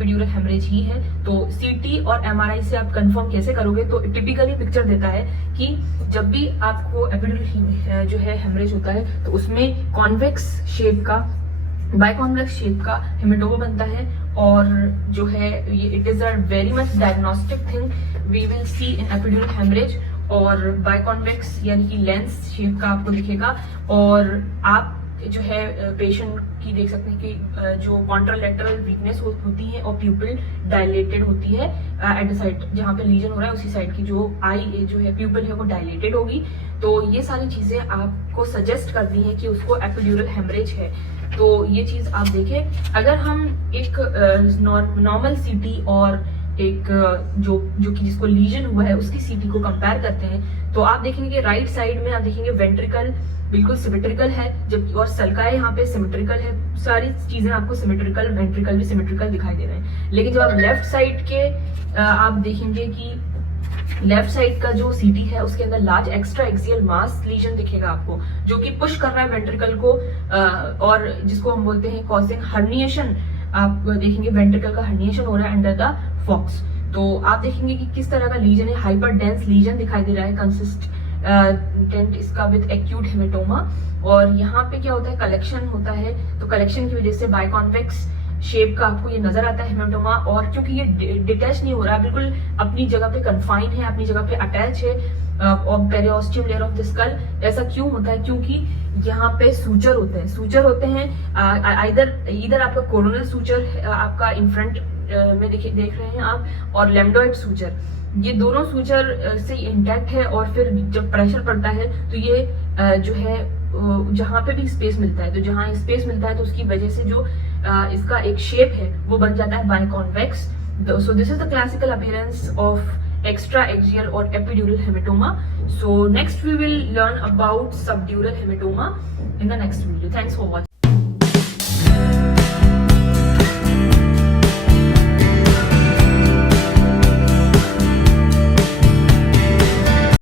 Epidural haemorrhage ही है। तो सीटी और एमआरआई से आप कंफर्म कैसे करोगे, तो टिपिकली पिक्चर देता है कि जब भी आपको एपिड्यूरल जो है हेमरेज होता है तो उसमें कॉन्वेक्स शेप का, बाइकॉन्वेक्स शेप का हेमेटोमा बनता है, और जो है ये it is a very much diagnostic thing we will see in epidural haemorrhage. और बाइकॉन्वेक्स यानी कि लेंस शेप का आपको दिखेगा, और आप जो है पेशेंट की देख सकते हैं कि जो कॉन्ट्रालैटरल वीकनेस होती है और प्यूपिल डायलेटेड होती है एट द साइड जहां पे लीजन हो रहा है, उसी साइड की जो आई जो है प्यूपिल है वो डायलेटेड होगी। तो ये सारी चीजें आपको सजेस्ट करती हैं कि उसको एपिड्यूरल हेमरेज है। तो ये चीज आप देखें। अगर हम एक नॉर्मल सीटी और एक जो कि जिसको लीजन हुआ है उसकी सीटी को कंपेयर करते हैं, तो आप देखेंगे कि राइट साइड में आप देखेंगे वेंट्रिकल बिल्कुल सिमेट्रिकल है, जब और सल्काए यहाँ पे सिमेट्रिकल है, सारी चीजें आपको सिमेट्रिकल, वेंट्रिकल भी सिमेट्रिकल दिखाई दे रहे हैं। लेकिन जब आप लेफ्ट साइड के आप देखेंगे कि लेफ्ट साइड का जो सीटी है उसके अंदर लार्ज एक्स्ट्रा एक्सियल मास लीजन दिखेगा आपको, जो कि पुश कर रहा है वेंट्रिकल को, और जिसको हम बोलते हैं कॉजिंग हर्निएशन। आप देखेंगे वेंट्रिकल का हर्निएशन हो रहा है अंडर द फॉक्स। तो आप देखेंगे कि किस तरह का लीजन है, हाइपर डेंस लीजन दिखाई दे रहा है कंसिस्टेंट इसका विद एक्यूट हेमेटोमा। और यहाँ पे क्या होता है, कलेक्शन होता है, तो कलेक्शन की वजह से बाइकॉन्वेक्स शेप का आपको ये नजर आता है हेमेटोमा। और क्योंकि ये डिटैच नहीं हो रहा है, बिल्कुल अपनी जगह पे कन्फाइन है, अपनी जगह पे अटैच है और periosteum layer of the skull. ऐसा क्यों होता है, क्योंकि यहाँ पे सूचर होते हैं इधर आपका कोरोनल सूचर आपका इन फ्रंट में देख रहे हैं आप, और लेम्डोइड सूचर, ये दोनों सूचर से इंटैक्ट है। और फिर जब प्रेशर पड़ता है तो ये जो है जहां पे भी स्पेस मिलता है, तो जहां स्पेस मिलता है तो उसकी वजह से जो इसका एक शेप है वो बन जाता है biconvex. So this is the classical appearance of extra axial और epidural haematoma. So next we will learn about subdural haematoma in the next video. Thanks for watching.